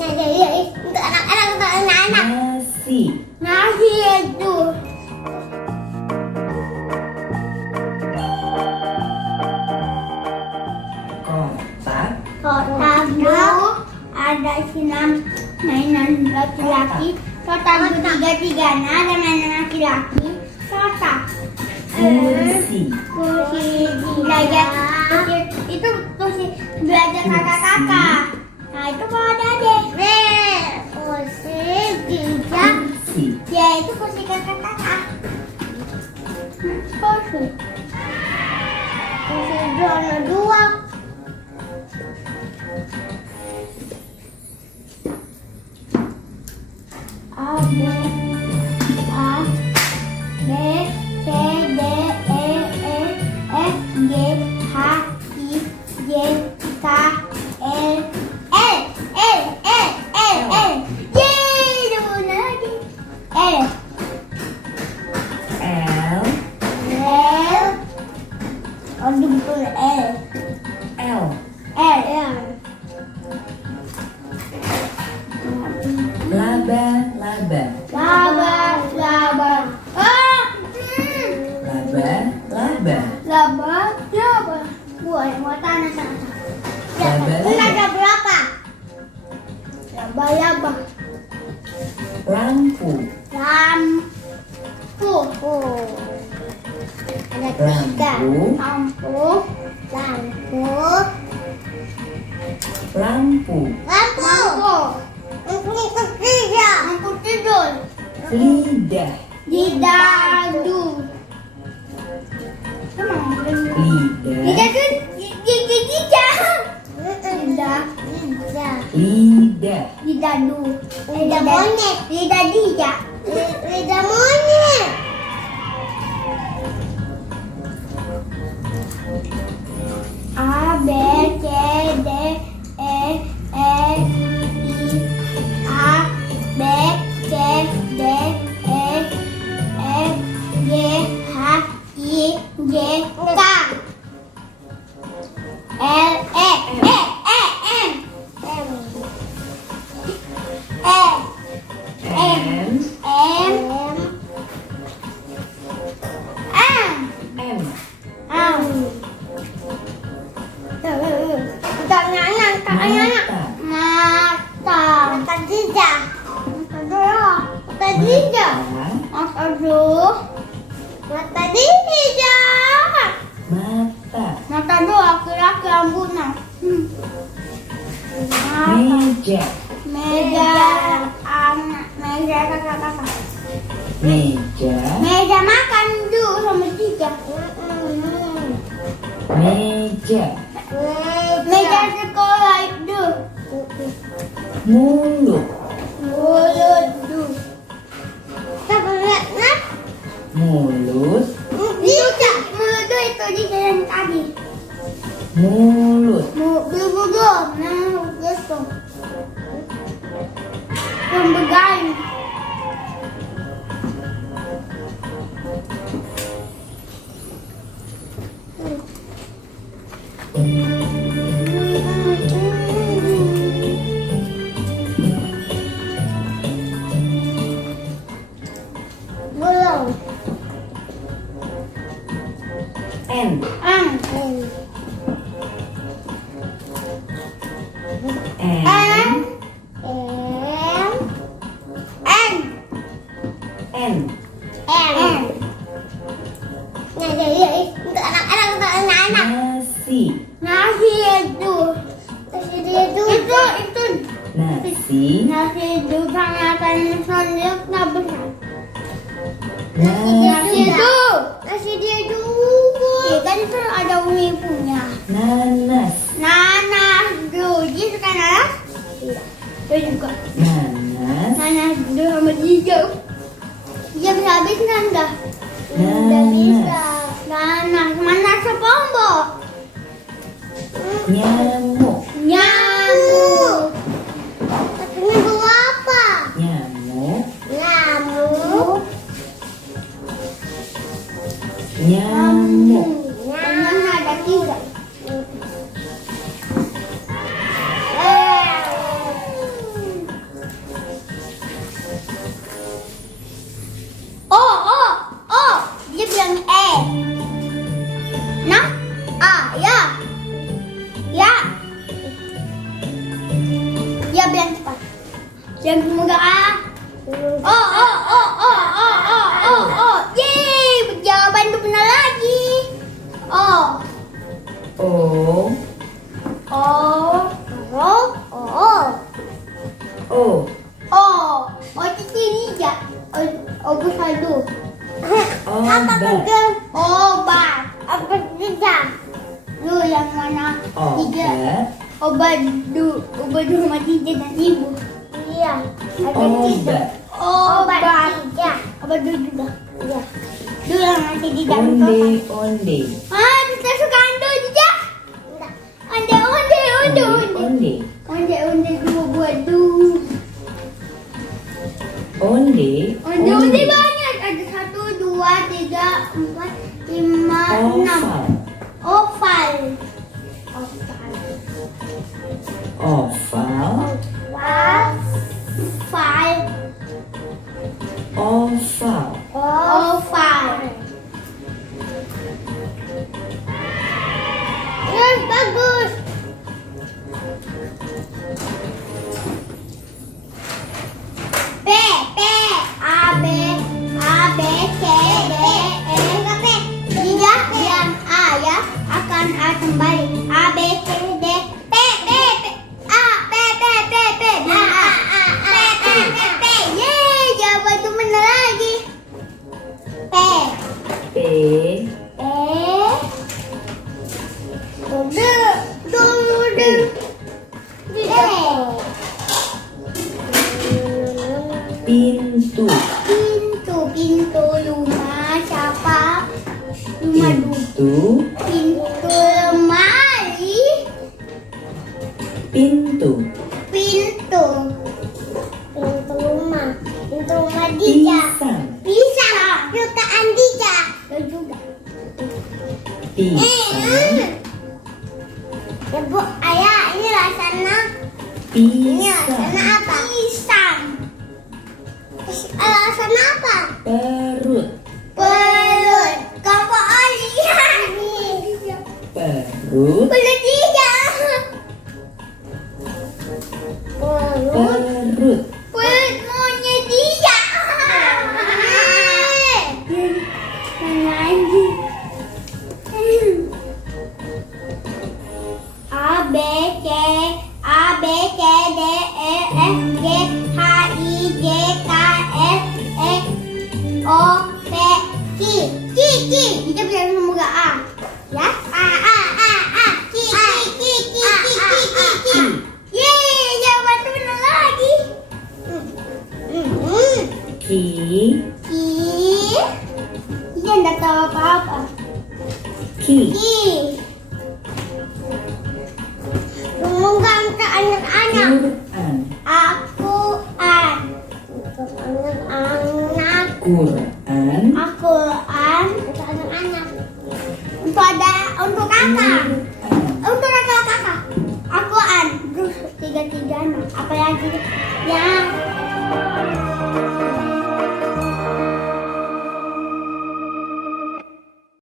Untuk anak-anak, untuk anak-anak. Nasi. Nasi itu. Kotak. Kotak blue. Ada senam mainan laki-laki. Kotak tiga-tiganya ada mainan laki-laki. Kotak. Kursi. Kursi belajar. Itu kursi belajar kakak-kakak. Nah itu kalau ada deh. Kursi tiga. Kursi. Ya itu kursi kakak-kakak. Kursi. Kursi zona 2. A B C D E F G H I J K L L. Yeay, udah mana lagi? L. L. L. Oh, betul L. L. L. Laba. Laba. Laba. Ah. Laba. Laba. Laba. Buat tanah sana. Laba. Ada berapa? Laba. Lampu. Lampu. Ada tiga. Lampu. Lampu tiga. Lampu tidur. Lidah. Lidah. Lidah. Tuh gigi lidah. Lidah. Lidah dulu. Lidah monyet. Lidah dia. Lidah monyet. A B C D E F B C D E F G H I J K L Mata dua laki-laki rambutnya. Meja. Meja kakak-kakak. Meja. Makan dulu sama tiga. Meja. Meja sekolah itu. Mulut. Mulut dulu. Siapa lihat nak? Mulut. Mulut itu di jalan tadi. Mulut. Mulut gitu. Pembegain. Belum. N. Nah, jadi untuk anak-anak, untuk anak-anak. Nasi. Nasi itu. Itu. Nasi. Nasi itu sangat besar. Nasi dia dulu. Ya kan itu ada umi punya. Nanas. Nanas dulu. Dia suka nanas? Tidak. Dia juga. Nanas. Nanas dulu sama hijau. Dia bisa habis enggak? Enggak Nanas. bisa. Nanas. Mana sepombo? Nyamuk. Nyamuk. Katanya dua apa? Nyamuk. Nyamuk. Nyamuk. Nyamuk ada tiga. Yang semoga ah. Oh. Yeay, jawaban itu benar lagi. Oh. O. Oh, ini ya. Oh, bersatu. Obat. Obat. Apa tiga? Lu yang mana? Tiga. Obat. Obat rumah tiga dan ibu. Iya. Ada tiga. Obat. Obat tiga. Obat dulu juga. Iya. Dulu yang nanti di dalam Onde. kita suka ando juga. Onde. Onde dua buat dulu. Onde. Onde banyak. Ada 1, 2, 3, 4, 5, 6. Oval. Yes, bagus. P. A, B, C, D, E. Tidak, diam A ya. Akan A kembali. A, B, C, D. P. A, P. Yeay, jawaban itu benar lagi. P. Pintu rumah siapa? Pintu lemari. Pintu rumah Dija. Pisang. Sukaan Dija. Juga. Ya bu, ayah ini rasanya. Ini rasanya apa? Pisang. Rasanya apa? Perut. Kamu lihat. Perut. Perut Dija. Perut. Perut monyet Dija. Mana lagi? A, B, C, D, E, F, G, H, I, J, K, L, M, N, O, P, Q. Kita bisa semoga A. Ya? A. Q. Yeay, jawaban itu benar lagi. Kita tidak tahu apa-apa. Ngomongkan ke anak-anak. Al-Quran. Untuk anak-anak. Quran. Al-Quran untuk anak-anak. Untuk kakak. Untuk kakak. Al-Quran. Terus 3 anak. Apa lagi? Yang